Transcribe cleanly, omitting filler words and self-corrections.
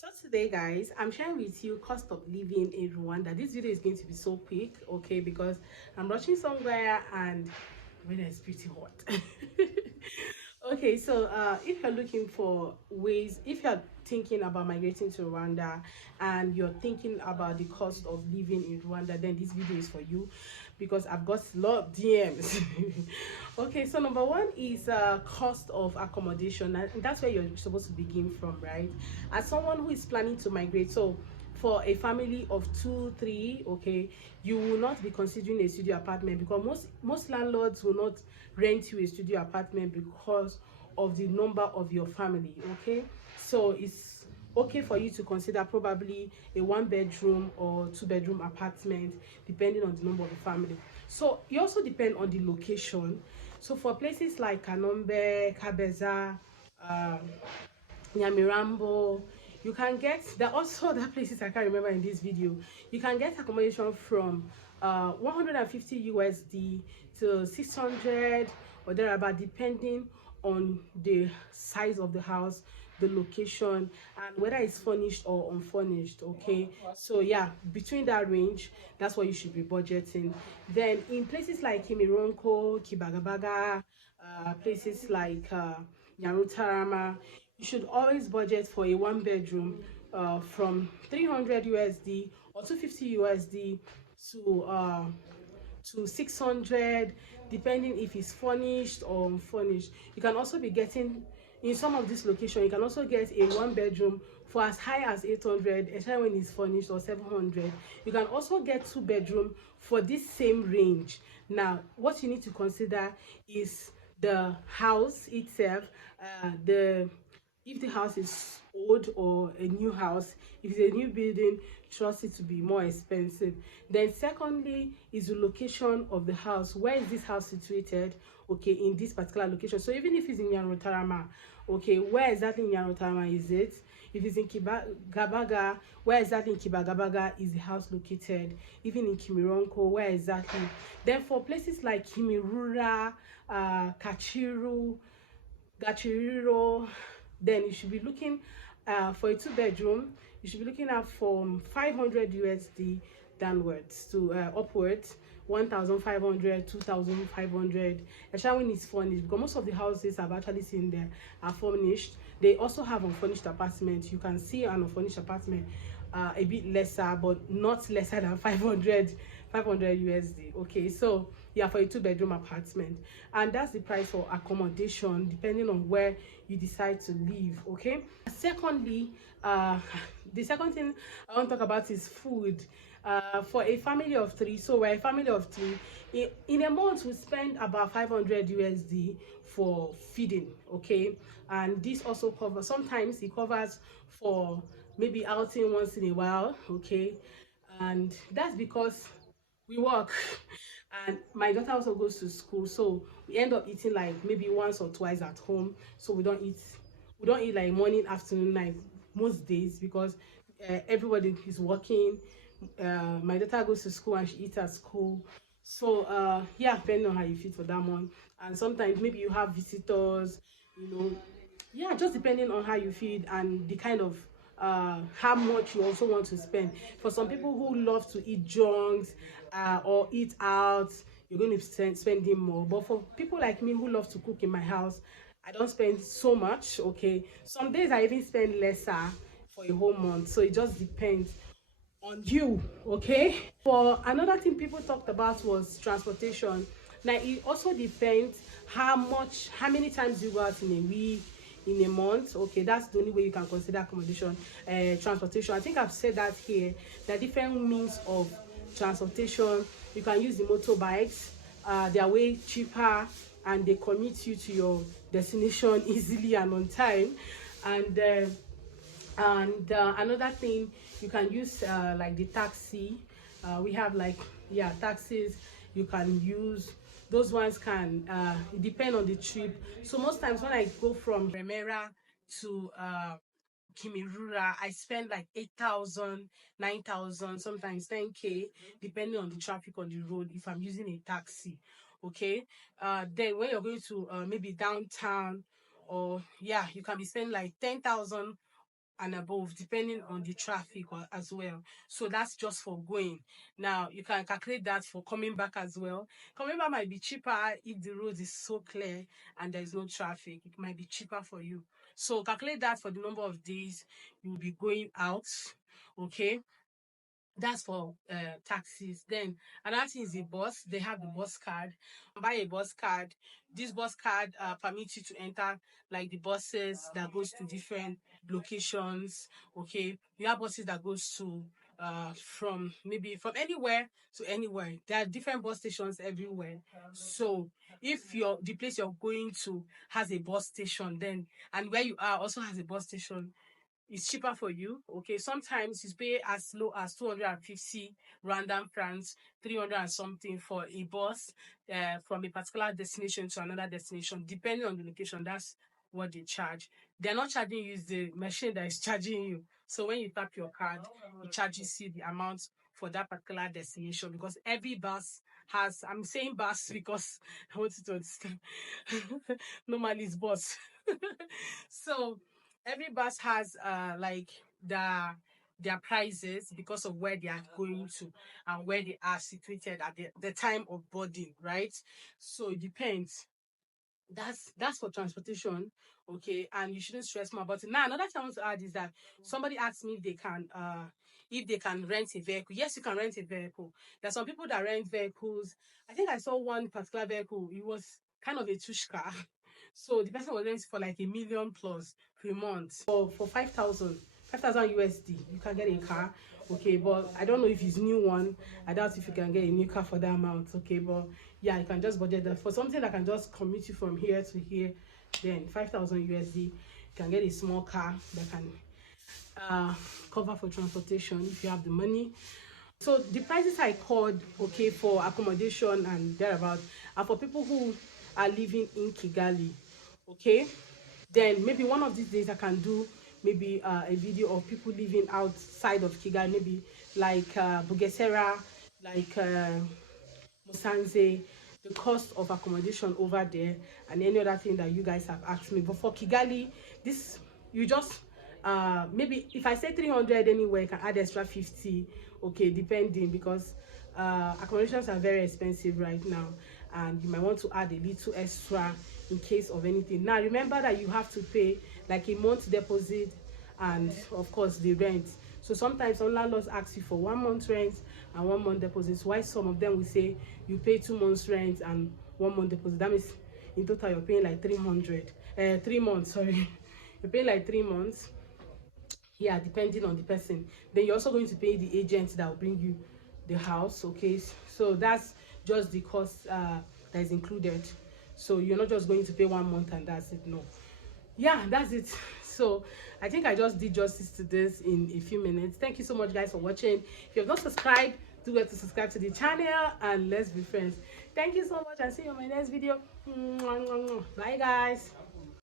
So today guys, I'm sharing with you cost of living in Rwanda. This video is going to be so quick, okay, because I'm rushing somewhere and weather is pretty hot. Okay, so if you're looking for ways, if you're thinking about migrating to Rwanda and you're thinking about the cost of living in Rwanda, then this video is for you because I've got a lot of DMs. Okay, so number one is cost of accommodation, and that's where you're supposed to begin from, right? As someone who is planning to migrate, so for a family of two, three, okay, you will not be considering a studio apartment because most landlords will not rent you a studio apartment because of the number of your family, okay? So it's okay for you to consider probably a one bedroom or two bedroom apartment depending on the number of the family. So it also depends on the location. So for places like Kanombe, Kabeza, um, Nyamirambo, you can get, there are also other places I can't remember in this video. You can get accommodation from 150 USD to 600 or thereabout, depending on the size of the house, the location, and whether it's furnished or unfurnished. Okay, so yeah, between that range, that's what you should be budgeting. Then in places like Kimironko, Kibagabaga, places like Nyarutarama, you should always budget for a one bedroom from 300 USD or 250 USD to 600, depending if it's furnished or unfurnished. You can also be getting, in some of this location, you can also get a one bedroom for as high as 800, especially when it's furnished, or 700. You can also get two bedroom for this same range. Now what you need to consider is the house itself, the if the house is old or a new house. If it's a new building, trust it to be more expensive. Then secondly is the location of the house. Where is this house situated? Okay, in this particular location. So even if it's in Nyarutarama, okay, where exactly in Nyarutarama is it? If it's in Kibagabaga, where exactly in Kibagabaga is the house located? Even in Kimironko, where exactly? Then for places like Kimirura, Kachiru, Gachiriro, then you should be looking for a two bedroom. You should be looking at from 500 USD downwards to upwards, 1,500, 2,500, especially when it's furnished, because most of the houses I've actually seen there are furnished. They also have unfurnished apartments. You can see an unfurnished apartment a bit lesser, but not lesser than 500 USD. Okay, so yeah, for a two bedroom apartment, and that's the price for accommodation depending on where you decide to live. Okay, secondly, the second thing I want to talk about is food. For a family of three, so we're a family of three, in a month we spend about 500 USD for feeding. Okay, and this also covers, sometimes it covers for maybe outing once in a while. Okay, and that's because we work and my daughter also goes to school, so we end up eating like maybe once or twice at home. So we don't eat like morning, afternoon, night most days because everybody is working. My daughter goes to school and she eats at school. So yeah, depending on how you feel for that month. And sometimes maybe you have visitors, you know. Yeah, just depending on how you feel and the kind of how much you also want to spend. For some people who love to eat junks or eat out, you're going to spending more. But for people like me who love to cook in my house, I don't spend so much. Okay, some days I even spend lesser for a whole month, so it just depends on you. Okay, for another thing people talked about was transportation. Now it also depends how many times you go out in a week, in a month. Okay, that's the only way you can consider accommodation. Transportation, I think I've said that here. There are different means of transportation. You can use the motorbikes. They are way cheaper and they commit you to your destination easily and on time. And another thing, you can use like the taxi. We have like, yeah, taxis you can use. Those ones can depend on the trip. So most times when I go from Remera to Kimirura, I spend like 8,000, 9,000, sometimes 10K, depending on the traffic on the road if I'm using a taxi. Okay. Then when you're going to maybe downtown, or yeah, you can be spending like 10,000 and above, depending on the traffic as well. So that's just for going. Now you can calculate that for coming back as well. Coming back might be cheaper if the road is so clear and there is no traffic. It might be cheaper for you. So calculate that for the number of days you will be going out. Okay, that's for taxis. Then another thing is the bus. They have the bus card. Buy a bus card. This bus card permits you to enter like the buses that goes to different locations. Okay, you have buses that goes to from maybe from anywhere to anywhere. There are different bus stations everywhere. So if the place you're going to has a bus station, then and where you are also has a bus station, it's cheaper for you. Okay, sometimes you pay as low as 250 random francs, 300 and something for a bus from a particular destination to another destination, depending on the location. That's what they charge. They're not charging you, it's the machine that is charging you. So when you tap your card, it charges you the amount for that particular destination, because every bus has, I'm saying bus because I want you to understand. Normally it's bus. So every bus has like their prices because of where they are going to and where they are situated at the time of boarding, right? So it depends. That's for transportation. Okay, and you shouldn't stress more about it. Now another thing I want to add is that somebody asked me if they can rent a vehicle. Yes, you can rent a vehicle. There's some people that rent vehicles. I think I saw one particular vehicle. It was kind of a tush car. So the person was renting for like 1 million plus per month. For 5,000 USD, you can get a car. Okay, but I don't know if it's new one. I doubt if you can get a new car for that amount. Okay, but yeah, you can just budget that for something that can just commute you from here to here. Then 5,000 USD, you can get a small car that can cover for transportation if you have the money. So the prices I called, okay, for accommodation and thereabout are for people who are living in Kigali. Okay, then maybe one of these days I can do maybe a video of people living outside of Kigali, maybe like Bugesera, like Musanze, the cost of accommodation over there, and any other thing that you guys have asked me. But for Kigali, this you just maybe if I say 300 anywhere, you can add extra 50. Okay, depending, because accommodations are very expensive right now, and you might want to add a little extra in case of anything. Now remember that you have to pay like a month deposit and of course the rent. So sometimes some landlords ask you for 1 month rent and 1 month deposit, while some of them will say you pay 2 months rent and 1 month deposit. That means in total you're paying like 3 months, sorry. You're paying like 3 months, yeah, depending on the person. Then you're also going to pay the agent that will bring you the house. Okay, so that's just the cost that is included. So you're not just going to pay 1 month and that's it. No, yeah, that's it. So I think I just did justice to this in a few minutes. Thank you so much guys for watching. If you have not subscribed, do get to subscribe to the channel and let's be friends. Thank you so much and see you in my next video. Bye guys.